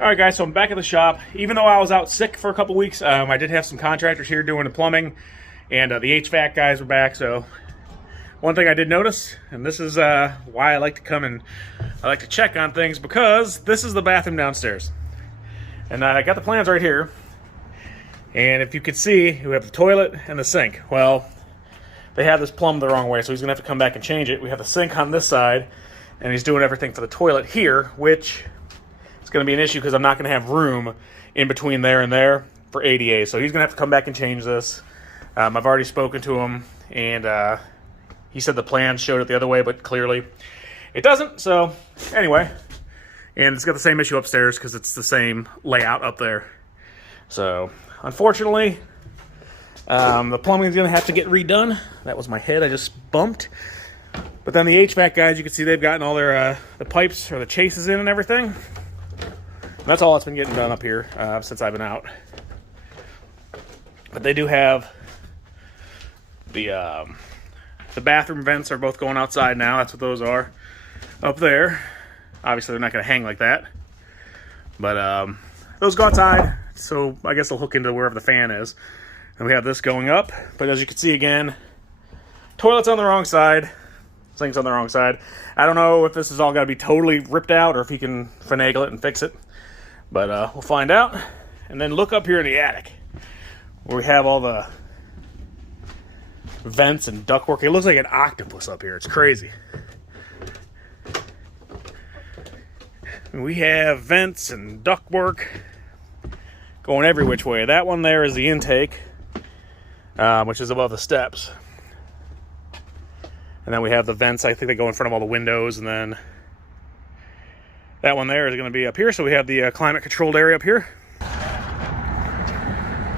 Alright guys, so I'm back at the shop. Even though I was out sick for a couple weeks, I did have some contractors here doing the plumbing, and the HVAC guys were back. So one thing I did notice, and this is why I like to come and I like to check on things, because this is the bathroom downstairs. And I got the plans right here, and if you could see, we have the toilet and the sink. Well, they have this plumbed the wrong way, so he's gonna have to come back and change it. We have the sink on this side, and he's doing everything for the toilet here, which it's going to be an issue because I'm not going to have room in between there and there for ADA. So he's going to have to come back and change this. I've already spoken to him, and he said the plan showed it the other way, but clearly it doesn't. So anyway, and it's got the same issue upstairs because it's the same layout up there. So unfortunately, the plumbing is going to have to get redone. That was my head I just bumped. But then the HVAC guys, you can see they've gotten all their the pipes or the chases in and everything. That's all that's been getting done up here since I've been out. But they do have the bathroom vents are both going outside now. That's what those are up there. Obviously, they're not going to hang like that. But those go outside, so I guess they'll hook into wherever the fan is. And we have this going up. But as you can see again, toilet's on the wrong side. Sink's on the wrong side. I don't know if this is all got to be totally ripped out or if he can finagle it and fix it. But we'll find out. And then look up here in the attic where we have all the vents and ductwork. It looks like an octopus up here. It's crazy. And we have vents and ductwork going every which way. That one there is the intake, which is above the steps. And then we have the vents, I think they go in front of all the windows, and then that one there is going to be up here. So we have the climate controlled area up here.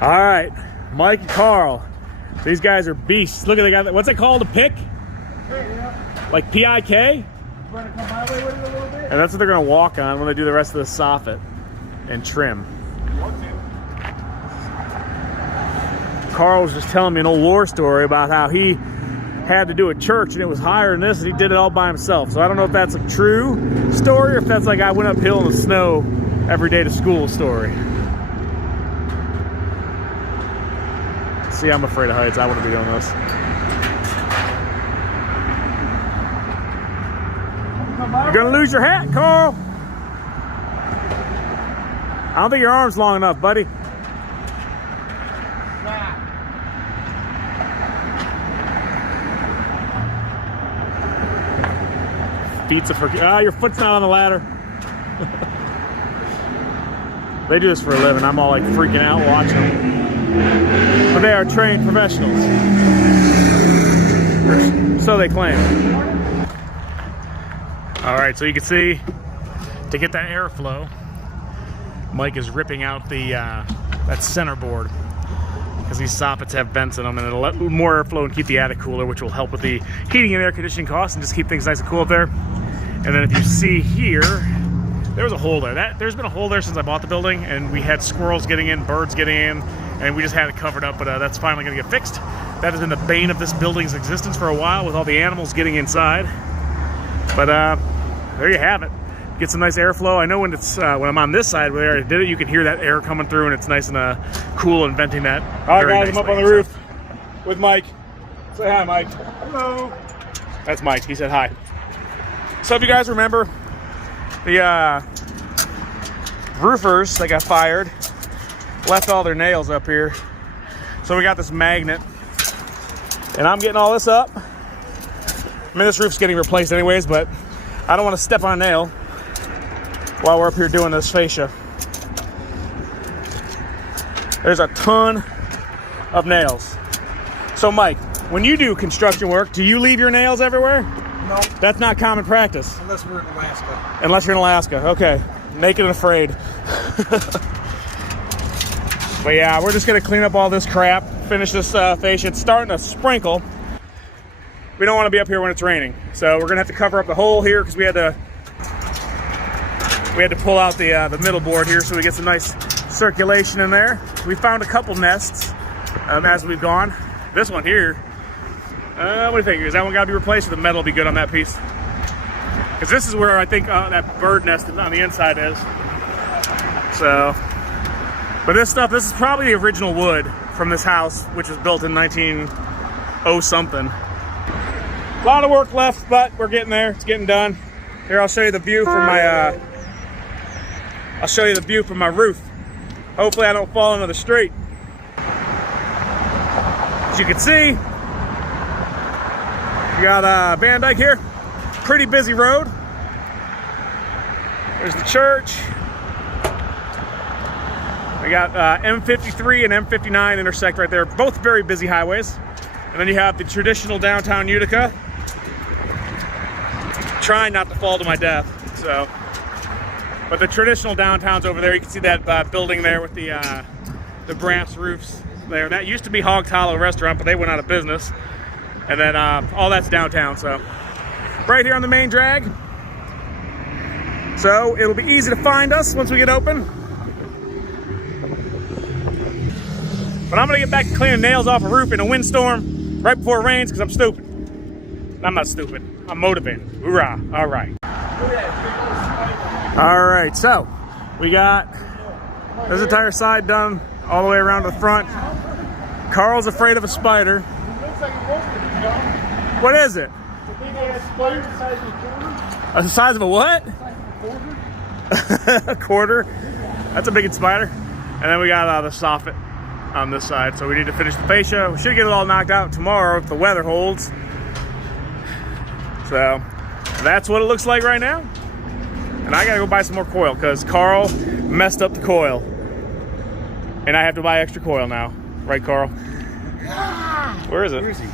All right, Mike and Carl. These guys are beasts. Look at the guy. What's it called? A pick? Like P-I-K? And that's what they're going to walk on when they do the rest of the soffit and trim. Carl was just telling me an old war story about how he had to do a church and it was higher than this, and he did it all by himself. So I don't know if that's a true story or if that's like I went uphill in the snow every day to school story. See, I'm afraid of heights. I want to be on this. You're gonna lose your hat, Carl. I don't think your arm's long enough, buddy. Pizza for your foot's not on the ladder. They do this for a living. I'm all like freaking out watching them, but they are trained professionals, so they claim. All right, so you can see to get that airflow, Mike is ripping out the that center board because these soffits have vents in them, and it'll let more airflow and keep the attic cooler, which will help with the heating and air conditioning costs and just keep things nice and cool up there. And then if you see here, there was a hole there. There's been a hole there since I bought the building, and we had squirrels getting in, birds getting in, and we just had it covered up, but that's finally going to get fixed. That has been the bane of this building's existence for a while, with all the animals getting inside. But there you have it. Get some nice airflow. I know when it's when I'm on this side where I did it, you can hear that air coming through, and it's nice and cool and venting that. All right, guys, I'm up on the roof with Mike. Say hi, Mike. Hello. That's Mike. He said hi. So if you guys remember, the roofers that got fired left all their nails up here. So we got this magnet, and I'm getting all this up. I mean, this roof's getting replaced anyways, but I don't want to step on a nail while we're up here doing this fascia. There's a ton of nails. So Mike, when you do construction work, do you leave your nails everywhere? No. That's not common practice. Unless we're in Alaska. Unless you're in Alaska. Okay. Naked and afraid. But yeah, we're just going to clean up all this crap, finish this fascia. It's starting to sprinkle. We don't want to be up here when it's raining. So we're going to have to cover up the hole here because we had to pull out the middle board here so we get some nice circulation in there. We found a couple nests as we've gone. This one here, what do you think? Is that one got to be replaced, or the metal will be good on that piece? Because this is where I think that bird nest on the inside is. So, but this is probably the original wood from this house, which was built in 1900 something. A lot of work left, but we're getting there. It's getting done. Here, I'll show you the view from my roof. Hopefully I don't fall into the street. As you can see, you got Van Dyke here. Pretty busy road. There's the church. We got M53 and M59 intersect right there. Both very busy highways. And then you have the traditional downtown Utica. Trying not to fall to my death. So, but the traditional downtown's over there. You can see that building there with the brass roofs there. That used to be Hog Hollow Restaurant, but they went out of business. And then all that's downtown. So, right here on the main drag. So it'll be easy to find us once we get open. But I'm gonna get back to cleaning nails off a roof in a windstorm right before it rains because I'm stupid. I'm not stupid. I'm motivated. Hoorah! All right. All right. So we got this entire side done all the way around to the front. Carl's afraid of a spider. What is it? The size of a what? A quarter. That's a big spider. And then we got the soffit on this side. So we need to finish the fascia. We should get it all knocked out tomorrow if the weather holds. So that's what it looks like right now. And I gotta go buy some more coil because Carl messed up the coil. And I have to buy extra coil now. Right, Carl? Where is it? Where is he?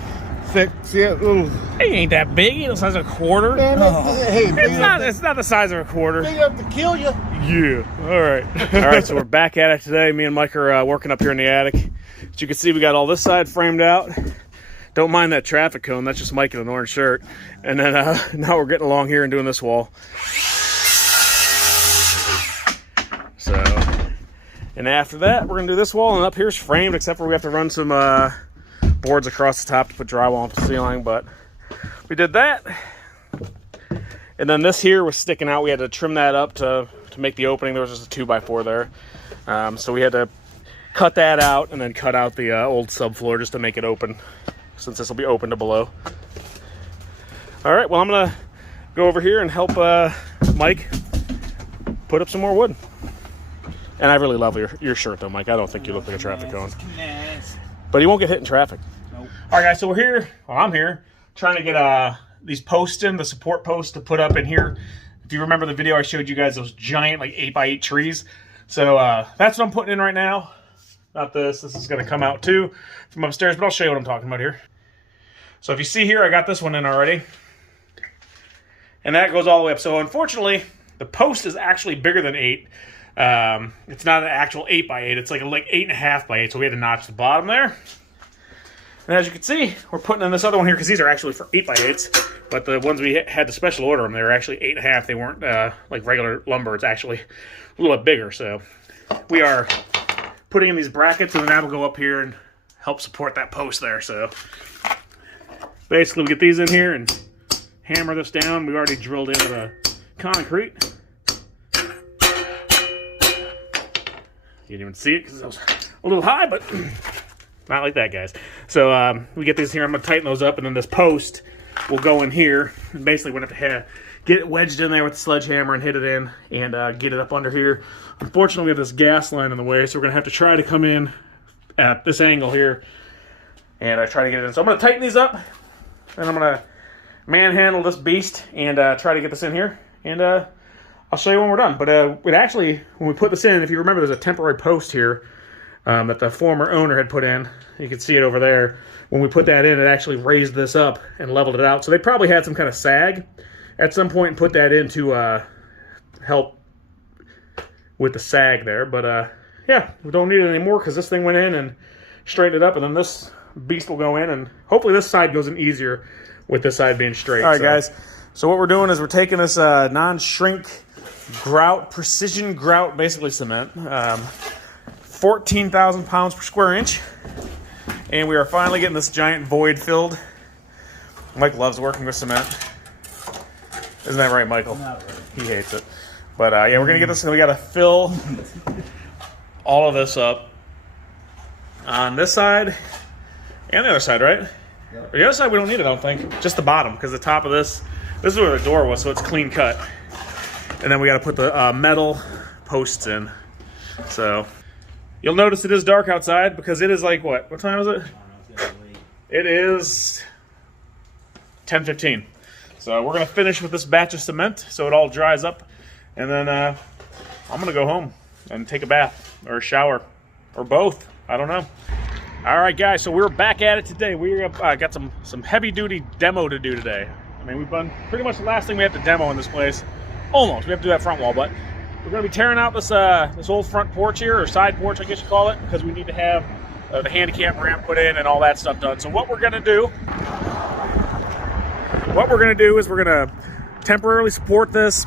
See it? Little... He ain't that big. He's the size of a quarter. Hey, it's not the size of a quarter. Big enough to kill you. Yeah. All right. All right. So we're back at it today. Me and Mike are working up here in the attic. As you can see, we got all this side framed out. Don't mind that traffic cone. That's just Mike in an orange shirt. And then now we're getting along here and doing this wall. So, and after that, we're gonna do this wall. And up here's framed, except for we have to run some boards across the top to put drywall on the ceiling. But we did that. And then this here was sticking out. We had to trim that up to make the opening. There was just a 2x4 there. So we had to cut that out and then cut out the old subfloor just to make it open, since this will be open to below. All right, well, I'm gonna go over here and help Mike put up some more wood. And I really love your shirt though, Mike. I don't think you look like a traffic cone. But he won't get hit in traffic. Nope. All right, guys, so we're here, well, I'm here, trying to get these posts in, the support posts to put up in here. If you remember the video I showed you guys, those giant like 8x8 trees. So that's what I'm putting in right now. Not this. This is going to come out too from upstairs, but I'll show you what I'm talking about here. So if you see here, I got this one in already. And that goes all the way up. So unfortunately, the post is actually bigger than 8. It's not an actual 8x8. It's like 8.5 by 8. So we had to notch the bottom there. And as you can see, we're putting in this other one here because these are actually for 8x8s. But the ones we had to special order them, they were actually 8.5. They weren't like regular lumber. It's actually a little bit bigger. So we are putting in these brackets, and then that'll go up here and help support that post there. So basically we get these in here and hammer this down. We already drilled into the concrete. You didn't even see it because it was a little high, but not like that, guys. So we get these here. I'm going to tighten those up, and then this post will go in here. And basically we're going to have to get it wedged in there with the sledgehammer and hit it in and get it up under here. Unfortunately, we have this gas line in the way, so we're going to have to try to come in at this angle here and try to get it in. So I'm going to tighten these up, and I'm going to manhandle this beast and try to get this in here. And I'll show you when we're done. But it actually, when we put this in, if you remember, there's a temporary post here that the former owner had put in. You can see it over there. When we put that in, it actually raised this up and leveled it out. So they probably had some kind of sag at some point and put that in to help with the sag there. But yeah, we don't need it anymore because this thing went in and straightened it up. And then this beast will go in, and hopefully this side goes in easier with this side being straight. All right, guys. So what we're doing is we're taking this non-shrink grout, precision grout, basically cement, 14,000 pounds per square inch. And we are finally getting this giant void filled. Mike loves working with cement. Isn't that right, Michael? Not really. He hates it. But yeah, we're gonna get this. We gotta fill all of this up on this side and the other side, right? Yep. The other side we don't need it, I don't think. Just the bottom, because the top of this is where the door was, so it's clean cut. And then we gotta put the metal posts in. So you'll notice it is dark outside because it is like what? What time is it? It is 10:15. So we're gonna finish with this batch of cement so it all dries up, and then I'm gonna go home and take a bath or a shower or both. I don't know. All right, guys. So we're back at it today. We got some heavy-duty demo to do today. I mean, we've done pretty much the last thing we have to demo in this place. Almost. We have to do that front wall, but we're gonna be tearing out this this old front porch here, or side porch, I guess you call it, because we need to have the handicap ramp put in and all that stuff done. So what we're gonna do is we're gonna temporarily support this,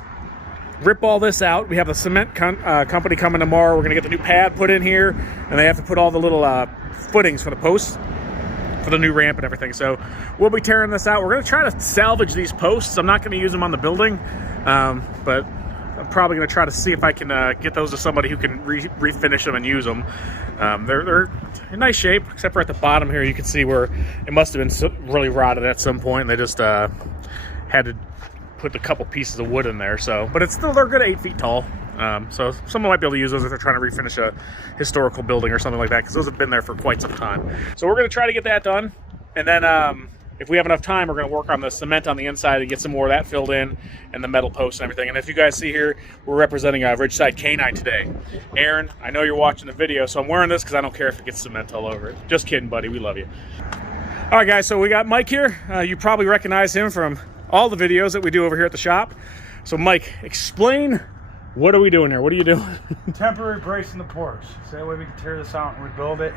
rip all this out. We have a cement company coming tomorrow. We're gonna get the new pad put in here, and they have to put all the little footings for the posts for the new ramp and everything. So we'll be tearing this out. We're gonna try to salvage these posts. I'm not gonna use them on the building, but I'm probably going to try to see if I can get those to somebody who can refinish them and use them. They're in nice shape, except for at the bottom here. You can see where it must have been really rotted at some point, and they just had to put a couple pieces of wood in there. So, but they're good 8 feet tall. So someone might be able to use those if they're trying to refinish a historical building or something like that, because those have been there for quite some time. So we're going to try to get that done, and then if we have enough time, we're going to work on the cement on the inside to get some more of that filled in, and the metal posts and everything. And if you guys see here, we're representing Ridgeside Canine today. Aaron, I know you're watching the video, so I'm wearing this because I don't care if it gets cement all over it. Just kidding, buddy. We love you. All right, guys, so we got Mike here. You probably recognize him from all the videos that we do over here at the shop. So, Mike, explain, what are we doing here? What are you doing? Temporary brace in the porch. So that way we can tear this out and rebuild it.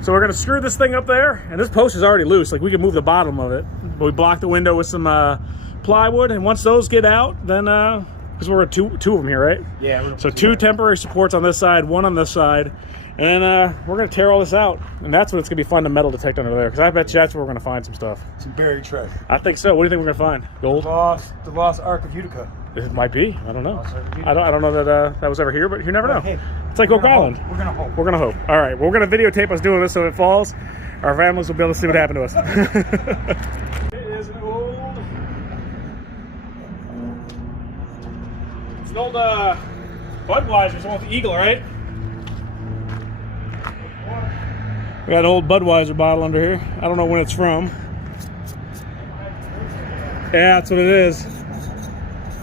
So we're going to screw this thing up there, and this post is already loose. Like, we can move the bottom of it. But we block the window with some plywood, and once those get out, then, because we're two of them here, right? Yeah. So two temporary supports on this side, one on this side, and then we're going to tear all this out. And that's when it's going to be fun to metal detect under there, because I bet you that's where we're going to find some stuff. Some buried treasure. I think so. What do you think we're going to find? Gold? The lost Ark of Utica. It might be. I don't know. I don't know that that was ever here, but you never know. Hey, it's like Oak Island. We're gonna hope. We're gonna hope. All right, well, we're gonna videotape us doing this, so if it falls, our families will be able to see what happened to us. It is an old. It's an old Budweiser. It's one with the eagle, right? We got an old Budweiser bottle under here. I don't know when it's from. Yeah, that's what it is.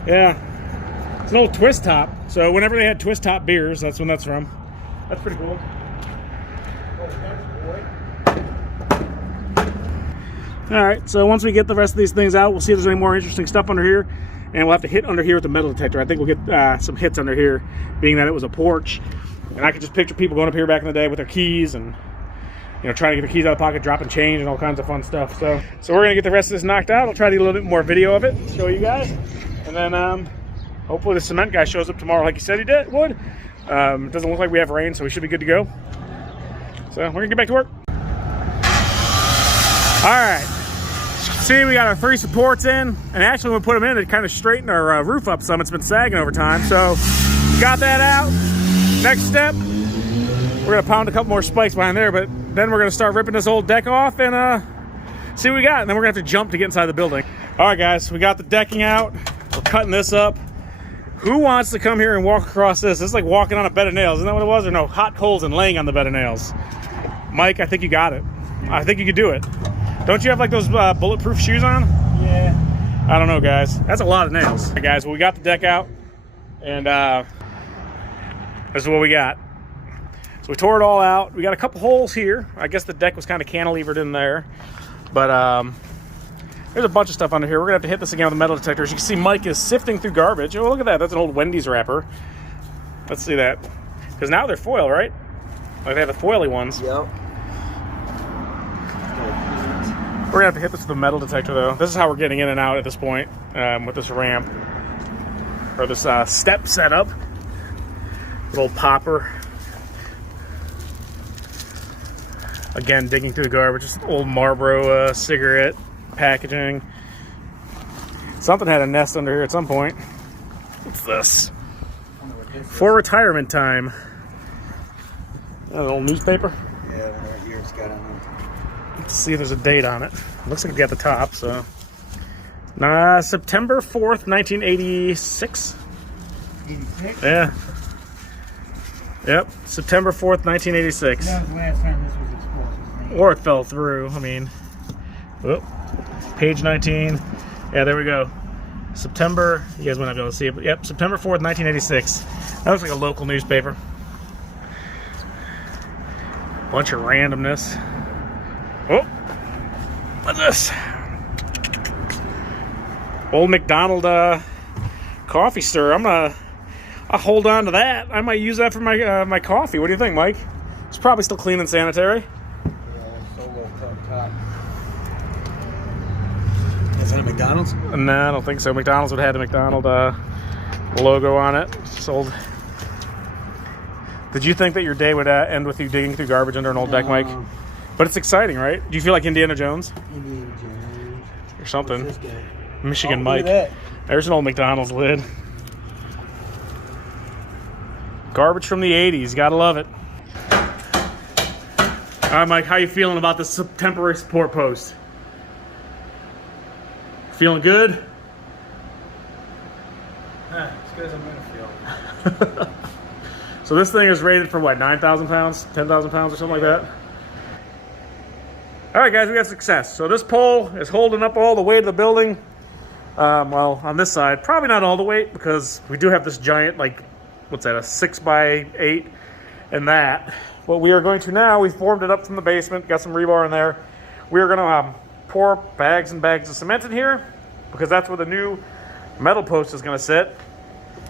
Yeah, it's an old twist top. So whenever they had twist top beers, that's when that's from. That's pretty cool. All right, so once we get the rest of these things out, we'll see if there's any more interesting stuff under here, and we'll have to hit under here with the metal detector. I think we'll get some hits under here, being that it was a porch, and I could just picture people going up here back in the day with their keys and, you know, trying to get their keys out of the pocket, dropping change, and all kinds of fun stuff. So we're gonna get the rest of this knocked out. I'll try to get a little bit more video of it, show you guys. And then hopefully the cement guy shows up tomorrow like he said he would. It doesn't look like we have rain, so we should be good to go. So we're gonna get back to work. All right, see, we got our 3 supports in, and actually when we put them in, it kind of straightened our roof up some. It's been sagging over time, so got that out. Next step, we're gonna pound a couple more spikes behind there, but then we're gonna start ripping this old deck off and see what we got, and then we're gonna have to jump to get inside the building. All right, guys, we got the decking out. We're cutting this up. Who wants to come here and walk across this? This is like walking on a bed of nails. Isn't that what it was? Or no, hot coals and laying on the bed of nails. Mike, I think you got it. I think you could do it. Don't you have like those bulletproof shoes on? Yeah. I don't know, guys. That's a lot of nails. All right, guys, well, we got the deck out, and this is what we got. So we tore it all out. We got a couple holes here. I guess the deck was kind of cantilevered in there, but there's a bunch of stuff under here. We're gonna have to hit this again with a metal detector. As you can see, Mike is sifting through garbage. Oh, look at that. That's an old Wendy's wrapper. Let's see that. Because now they're foil, right? Like they have the foily ones. Yep. We're gonna have to hit this with a metal detector, though. This is how we're getting in and out at this point with this ramp. Or this step setup. Little popper. Again, digging through the garbage. Just old Marlboro cigarette packaging. Something had a nest under here at some point. this? Wonder what this For retirement time. An old newspaper. is. Yeah, I wonder what year it's got on it. Let's see if there's a date on it. Looks like it's got the top, so. September 4th, 1986. 86? Yeah. Yep, September 4th, 1986. That was the last time this was exposed. Or it fell through. I mean, whoop. Page 19. Yeah, there we go. September, you guys might not be able to see it, but yep, September 4th, 1986. That looks like a local newspaper. Bunch of randomness. Oh, what's this? Old McDonald coffee stir. I'll hold on to that. I might use that for my my coffee. What do you think, Mike? It's probably still clean and sanitary. Yeah, solo top. Is that a McDonald's? No, I don't think so. McDonald's would have had the McDonald logo on it. Sold. Did you think that your day would end with you digging through garbage under an old deck, Mike? But it's exciting, right? Do you feel like Indiana Jones? Indiana Jones. Or something? What's this guy? Michigan Oh, Mike. look at that. There's an old McDonald's lid. Garbage from the 80s. Gotta love it. All right, Mike, how you feeling about this temporary support post? Feeling good? As good as I'm gonna feel. So this thing is rated for what, 9,000 pounds, 10,000 pounds or something like that? All right, guys, we got success. So this pole is holding up all the weight of the building. Well, on this side, probably not all the weight because we do have this giant, like, what's that, a 6x8 and that. What we are going to now, we formed it up from the basement, got some rebar in there. We are gonna pour bags and bags of cement in here because that's where the new metal post is gonna sit.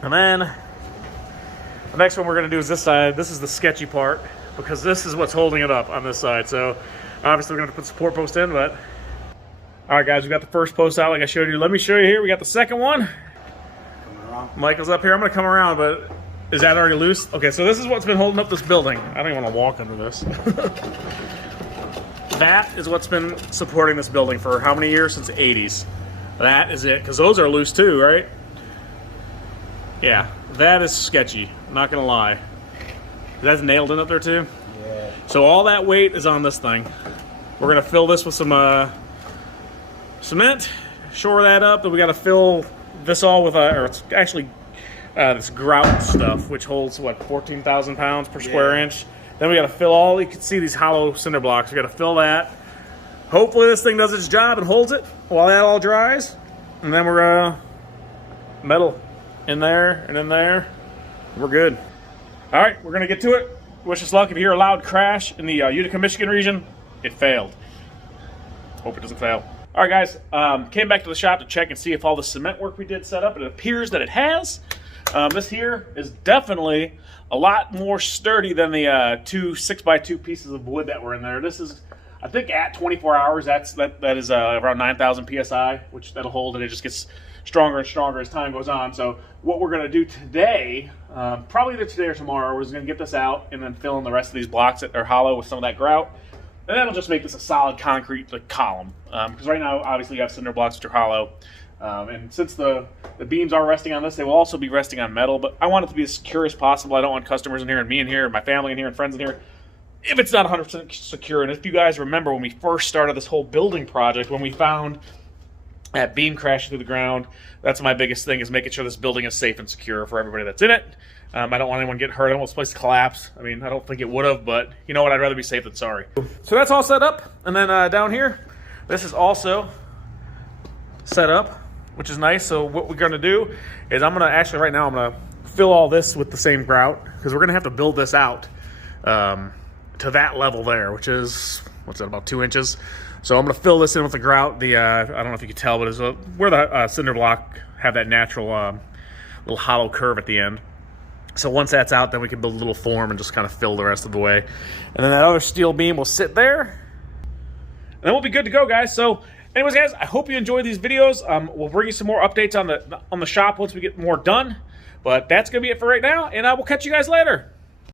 And then the next one we're gonna do is this side. This is the sketchy part because this is what's holding it up on this side. So obviously we're gonna put support post in, but all right, guys, we got the first post out like I showed you. Let me show you here. We got the second one. Coming around. Michael's up here. I'm gonna come around, but is that already loose? Okay, so this is what's been holding up this building. I don't even want to walk under this. That is what's been supporting this building for how many years? Since the 80s. That is it, because those are loose too, right? Yeah, that is sketchy. I'm not gonna lie. That's nailed in up there too. Yeah. So all that weight is on this thing. We're gonna fill this with some cement, shore that up. Then we gotta fill this all with or it's actually this grout stuff, which holds what, 14,000 pounds per square inch. Then we gotta fill all. You can see these hollow cinder blocks. We gotta fill that. Hopefully this thing does its job and holds it while that all dries. And then we're metal in there and in there. We're good. All right, we're gonna get to it. Wish us luck. If you hear a loud crash in the Utica, Michigan region, it failed. Hope it doesn't fail. All right, guys, came back to the shop to check and see if all the cement work we did set up. It appears that it has. This here is definitely a lot more sturdy than the two 6x2 pieces of wood that were in there. This is, I think, at 24 hours, that is around 9,000 psi, which that'll hold, and it just gets stronger and stronger as time goes on. So what we're going to do today, probably either today or tomorrow, we're just going to get this out and then fill in the rest of these blocks that are hollow with some of that grout. And that'll just make this a solid concrete column. Because right now, obviously, you have cinder blocks which are hollow. And since the beams are resting on this, they will also be resting on metal. But I want it to be as secure as possible. I don't want customers in here and me in here and my family in here and friends in here if it's not 100% secure. And if you guys remember when we first started this whole building project, when we found that beam crashing through the ground, that's my biggest thing, is making sure this building is safe and secure for everybody that's in it. I don't want anyone to get hurt. I don't want this place to collapse. I mean, I don't think it would have, but you know what? I'd rather be safe than sorry. So that's all set up. And then down here, this is also set up, which is nice. So what we're going to do is I'm going to actually, right now, I'm going to fill all this with the same grout because we're going to have to build this out to that level there, which is, what's that, about 2 inches. So I'm going to fill this in with the grout. I don't know if you can tell, but it's where the cinder block have that natural little hollow curve at the end. So once that's out, then we can build a little form and just kind of fill the rest of the way. And then that other steel beam will sit there. And then we'll be good to go, guys. So anyways, guys, I hope you enjoyed these videos. We'll bring you some more updates on the shop once we get more done. But that's going to be it for right now, and I will catch you guys later.